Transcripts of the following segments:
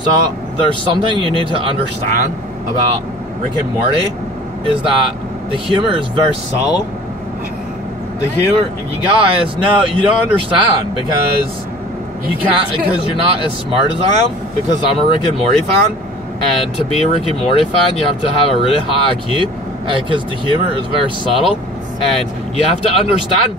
So there's something you need to understand about Rick and Morty is that the humor is very subtle. The humor, you guys, no, you don't understand because you can't, because you're not as smart as I am, because I'm a Rick and Morty fan, and to be a Rick and Morty fan, you have to have a really high IQ, because the humor is very subtle, and you have to understand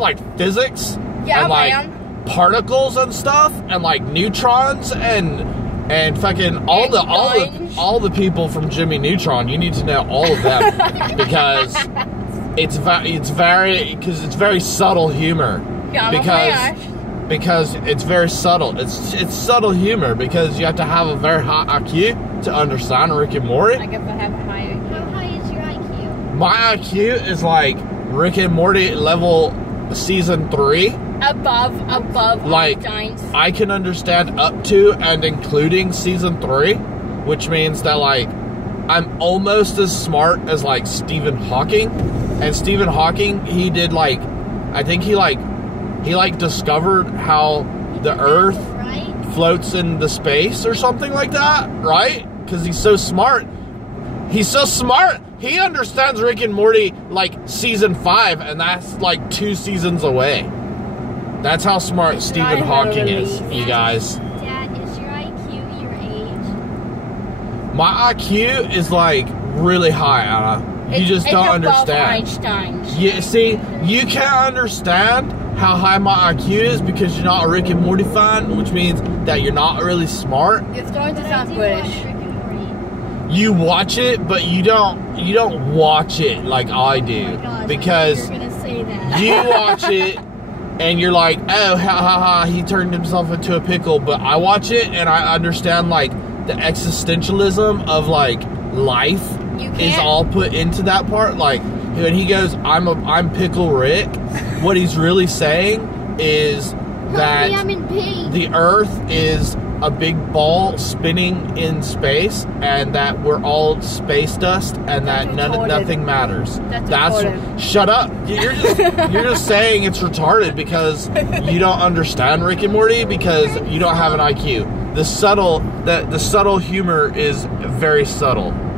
like physics, and like particles and stuff, and like neutrons, and fucking all the people from Jimmy Neutron. You need to know all of them because it's very subtle humor. Yeah, because it's very subtle. It's subtle humor because you have to have a very high IQ to understand Rick and Morty. I guess I have a high IQ. How high is your IQ? My IQ is like Rick and Morty level season 3. Above like Einstein's. I can understand up to and including season 3, which means that like I'm almost as smart as like Stephen Hawking. And Stephen Hawking, he did like, I think he discovered how the Earth floats in the space or something like that, right? Because he's so smart. He's so smart. He understands Rick and Morty like season 5, and that's like 2 seasons away. That's how smart Stephen Hawking is, you guys. Dad, is your IQ your age? My IQ is like really high, Anna. You just don't understand. Einstein's. Yeah, see, you can't understand how high my IQ is because you're not a Rick and Morty fan, which means that you're not really smart. It's going to But sound I do British. watch Rick and Morty. You watch it, but you don't watch it like I do. Oh my gosh, because you're gonna say that. you watch it and you're like, oh, ha ha ha, he turned himself into a pickle. But I watch it and I understand like the existentialism of like life is all put into that part. Like when he goes, I'm Pickle Rick, what he's really saying is that I'm in pain. the Earth is a big ball spinning in space, and that we're all space dust, and that nothing matters. That's shut up. You're just saying it's retarded because you don't understand Rick and Morty because you don't have an IQ. The subtle humor is very subtle.